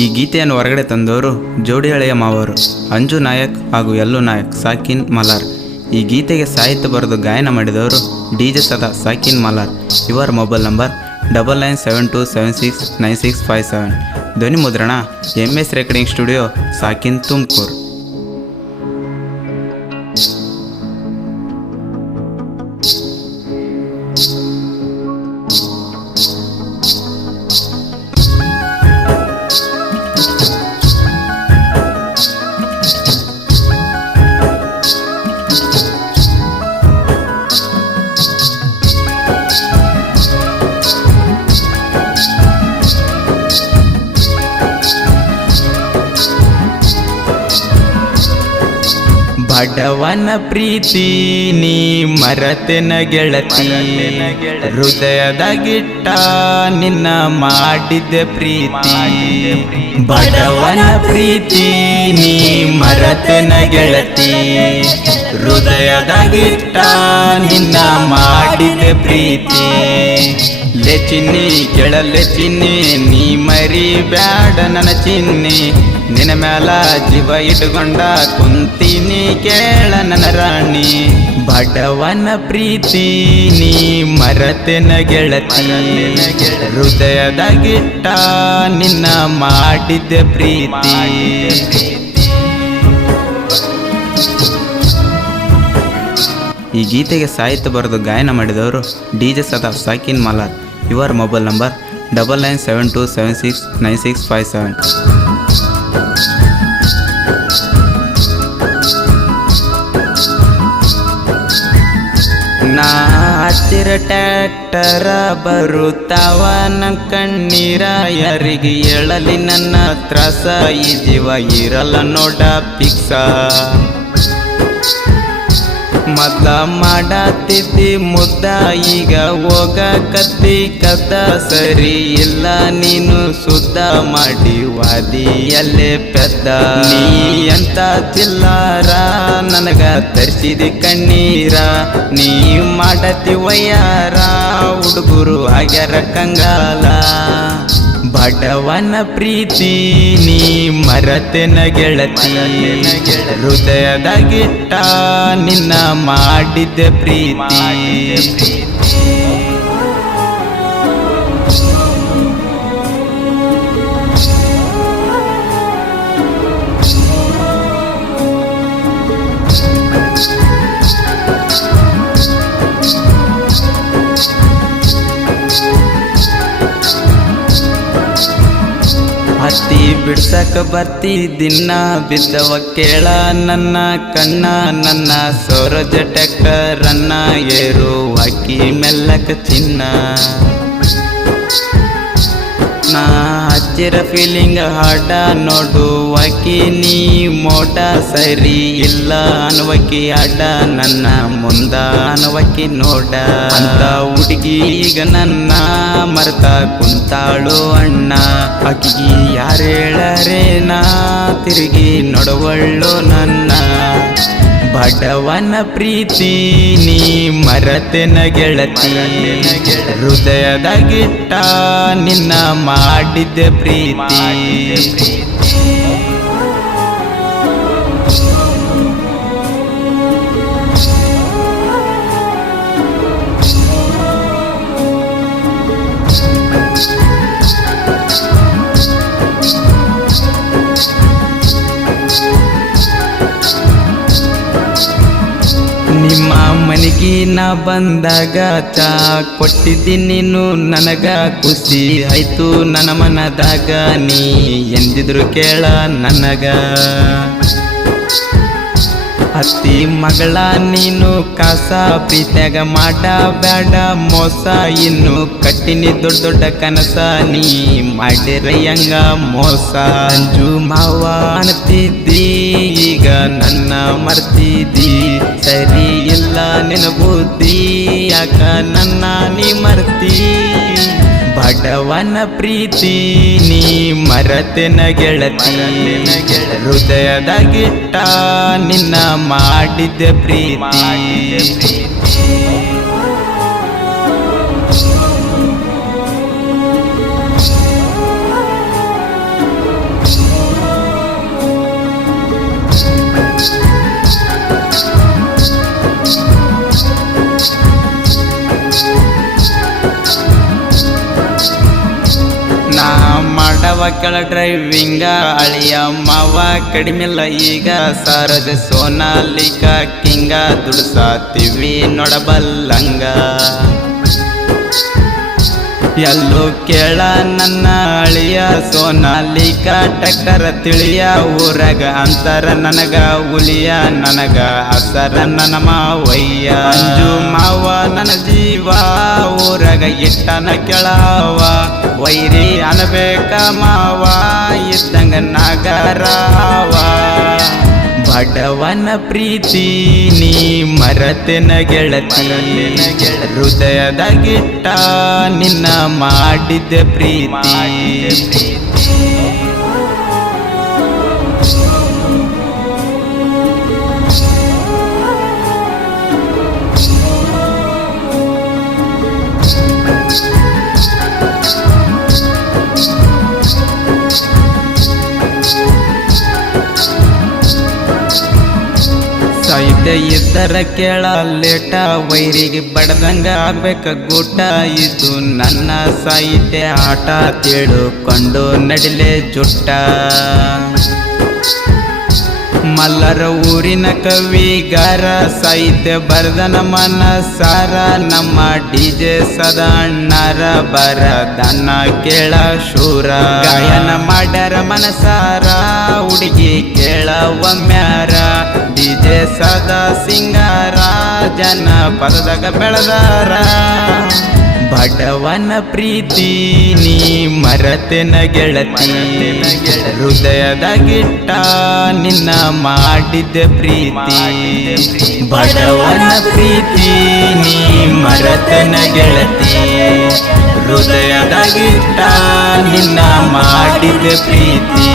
ಈ ಗೀತೆಯನ್ನು ಹೊರಗಡೆ ತಂದವರು ಜೋಡಿ ಹಳೆಯ ಮಾವರು ಅಂಜು ನಾಯಕ್ ಹಾಗೂ ಯಲ್ಲು ನಾಯಕ್ ಸಾಕಿನ್ ಮಲಾರ್. ಈ ಗೀತೆಗೆ ಸಾಹಿತ್ಯ ಬರೆದು ಗಾಯನ ಮಾಡಿದವರು DJ ಸದಾ ಸಾಕಿನ್ ಮಲಾರ್. ಇವರ ಮೊಬೈಲ್ ನಂಬರ್ 9972769657. ಧ್ವನಿ ಮುದ್ರಣ MS ರೆಕಾರ್ಡಿಂಗ್ ಸ್ಟುಡಿಯೋ ಸಾಕಿನ್ ತುಮಕೂರು. ಬಡವನ ಪ್ರೀತಿ ನೀ ಮರತೆನ ಗೆಳತಿ, ಹೃದಯದಾಗಿಟ್ಟ ನಿನ್ನ ಮಾಡಿದ್ದೆ ಪ್ರೀತಿ. ಬಡವನ ಪ್ರೀತಿ ನೀ ಮರತೆನ ಗೆಳತಿ, ಹೃದಯದಾಗಿಟ್ಟ ನಿನ್ನ ಮಾಡಿದ್ದೆ ಪ್ರೀತಿ. ಚಿನ್ನಿ ಕೆಳಲೆ ಚಿನ್ನಿ ನೀ ಮರಿ ಬ್ಯಾಡ ನನ್ನ ಚಿನ್ನಿ, ನಿನ್ನ ಮ್ಯಾಲ ಜೀವ ಇಟ್ಕೊಂಡ ಕುಂತೀನಿ ಕೇಳ ನನ್ನ ರಾಣಿ. ಬಡವನ ಪ್ರೀತಿ ನೀ ಮರತೆನ ಗೆಳತಿ, ಹೃದಯದಾಗಿಟ್ಟ ನಿನ್ನ ಮಾಡಿದ್ದೆ ಪ್ರೀತಿ. ಈ ಗೀತೆಗೆ ಸಾಹಿತ್ಯ ಬರೆದು ಗಾಯನ ಮಾಡಿದವರು DJ ಸದಾ ಸಾಕಿನ್ ಮಲಾರ್. ಇವರ ಮೊಬೈಲ್ ನಂಬರ್ 9972769657. ನಾ ಹತ್ತಿರ ಟ್ಯಾಕ್ಟರ ಬರುತ್ತಾವ ನನ್ನ ಕಣ್ಣೀರ, ಯಾರಿಗೆ ಹೇಳಲಿ ನನ್ನ ತ್ರಾಸ, ಈ ಜೀವ ಇರಲ್ಲ ನೋಡ ಪಿಕ್ಸ. ಮೊದ್ಲ ಮಾಡತ್ತಿದ್ದಿ ಮುದ್ದ, ಈಗ ಹೋಗಕತ್ತಿ ಕದ್ದ, ಸರಿ ಇಲ್ಲ ನೀನು ಸುದ್ದ ಮಾಡಿ ವಾದಿಯಲ್ಲೇ ಪೆದ್ದ. ನೀ ಅಂತ ಚಿಲ್ಲಾರ ನನಗ ತರಿಸಿದಿ ಕಣ್ಣೀರ, ನೀ ಮಾಡತಿ ವಯ್ಯಾರ ಹುಡುಗರು ಆಗ್ಯಾರ ಕಂಗಾಲ. ಬಡವನ ಪ್ರೀತಿ ನೀ ಮರತೆನ ಗೆಳತಿ, ಹೃದಯದಾಗಿಟ್ಟ ನಿನ್ನ ಮಾಡಿದ್ದೆ ಪ್ರೀತಿ. ಹತ್ತಿ ಬಿಡ್ಸಕ ಬರ್ತಿ ದಿನ, ಬಿದ್ದವ ಕೇಳ ನನ್ನ ಕಣ್ಣ, ನನ್ನ ಸೌರಜ ಟ್ಯಾಕ್ಟರನ್ನ ಏರು ಹಾಕಿ ಮೆಲ್ಲಕ ಚಿನ್ನ. ನಾ ಹಚ್ಚಿರ ಫೀಲಿಂಗ್ ಹಾಡ ನೋಡು ವಾಕಿ ನೀ ಮೋಟ, ಸರಿ ಇಲ್ಲ ಅನ್ವಕಿ ಆಡ ನನ್ನ ಮುಂದ ಅನ್ವಕಿ ನೋಡ. ಅಂತ ಹುಡುಗಿ ಈಗ ನನ್ನ ಮರ್ತ ಕುಂತಾಳು ಅಣ್ಣ, ಆಕಿಗಿ ಯಾರು ಹೇಳರೆ ನಾ ತಿರುಗಿ ನೋಡವಳ್ಳು ನನ್ನ. ಬಡವನ ಪ್ರೀತಿ ನೀ ಮರತೆನ ಗೆಳತಿ, ಹೃದಯದಾಗಿಟ್ಟ ನಿನ್ನ ಮಾಡಿದ್ದೆ ಪ್ರೀತಿ. ನಿಮ್ಮ ಮನೆಗೆ ನಾ ಬಂದಾಗ ಚಾ ಕೊಟ್ಟಿದ್ದಿ ನೀನು ನನಗ, ಖುಷಿ ಆಯ್ತು ನನ್ನ ಮನದಾಗ, ನೀ ಎಂದಿದ್ರು ಕೇಳ ನನಗ. ಅತ್ತಿ ಮಗಳ ನೀನು ಕಾಸ, ಪ್ರೀತ್ಯಾಗ ಮಾಡ ಬ್ಯಾಡ ಮೋಸ, ಇನ್ನು ಕಟ್ಟಿನಿ ದೊಡ್ಡ ದೊಡ್ಡ ಕನಸ, ನೀ ಮಾಡಿರಯ್ಯಂಗ ಮೋಸ. ಅಂಜು ಮಾವ ಅನ್ತಿದ್ದಿ ಈಗ ನನ್ನ ಮರ್ತಿದ್ದಿ, ಸರಿ ಇಲ್ಲ ನಿನ್ನ ಬುದ್ಧಿ ಯಾಕ ನನ್ನ ನೀ ಮರ್ತಿ. ಬಡವನ ಪ್ರೀತಿ ನೀ ಮರತೆನ ಗೆಳತಿ, ಹೃದಯದಾಗಿಟ್ಟ ನಿನ್ನ ಮಾಡಿದ್ದೆ ಪ್ರೀತಿ. ಮಾಡವ ಕೆಳ ಡ್ರೈವಿಂಗ ಅಳಿಯ ಮಾವ ಕಡಿಮಿಲ್ಲ ಈಗ ಸರಜ ಸೋನಾಲಿಕ ಕಿಂಗ ದುಡ್ಸಾತೀವಿ ನೋಡಬಲ್ಲಂಗ ಎಲ್ಲೂ ಕೇಳ ನನ್ನ ಅಳಿಯ ಸೋನಾಲಿಕ ಟ್ರ್ಯಾಕ್ಟರ್ ತಿಳಿಯ ಊರಾಗ ಅಂತರ ನನಗ ಹುಲಿಯ ನನಗ ಅಸರ ನನ್ನ ಮಾವಯ್ಯ ಅಂಜು ಮಾವ ನನ್ನ ಜೀವ ಊರಾಗ ಇಟ್ಟನ ಕೆಳವ ವೈರಿ ಅನ್ಬೇಕ ಮಾವ ಇದ್ದಂಗ ನಾಗರಾವ ಬಡವನ ಪ್ರೀತಿ ನೀ ಮರತೆನ ಗೆಳತಿ ಹೃದಯದಾಗಿಟ್ಟ ನಿನ್ನ ಮಾಡಿದ್ದ ಪ್ರೀತಿ ಸಾಹಿತ್ಯ ಇದ್ದರ ಕೇಳ ಲೇಟ ವೈರಿಗೆ ಬಡದಂಗ ಆಗ್ಬೇಕ ಗೂಟ ಇದು ನನ್ನ ಸಾಹಿತ್ಯ ಆಟ ತಿಳುಕೊಂಡು ನಡಿಲೆ ಜುಟ್ಟ ಮಲ್ಲರ ಊರಿನ ಕವಿಗಾರ ಸಾಹಿತ್ಯ ಬರ್ದನ ಮನಸಾರ ನಮ್ಮ ಡಿಜೆ ಸದಣ್ಣರ ಬರದನ್ನ ಕೇಳ ಶೂರ ಗಾಯನ ಮಾಡ್ಯಾರ ಮನಸಾರ ಹುಡುಗಿ ಕೇಳ ಒಮ್ಮ್ಯಾರ ಡಿಜೆ ಸದಾ ಸಿಂಗಾರ ಜನ ಪದದಾಗ ಬೆಳೆದಾರ ಬಡವನ ಪ್ರೀತಿ ನೀ ಮರತೆನ ಗೆಳತಿ ಹೃದಯದಾಗಿಟ್ಟ ನಿನ್ನ ಮಾಡಿದ್ದ ಪ್ರೀತಿ ಬಡವನ ಪ್ರೀತಿ ನೀ ಮರತೆನ ಗೆಳತಿ ಹೃದಯದಾಗಿಟ್ಟ ನಿನ್ನ ಮಾಡಿದ್ದ ಪ್ರೀತಿ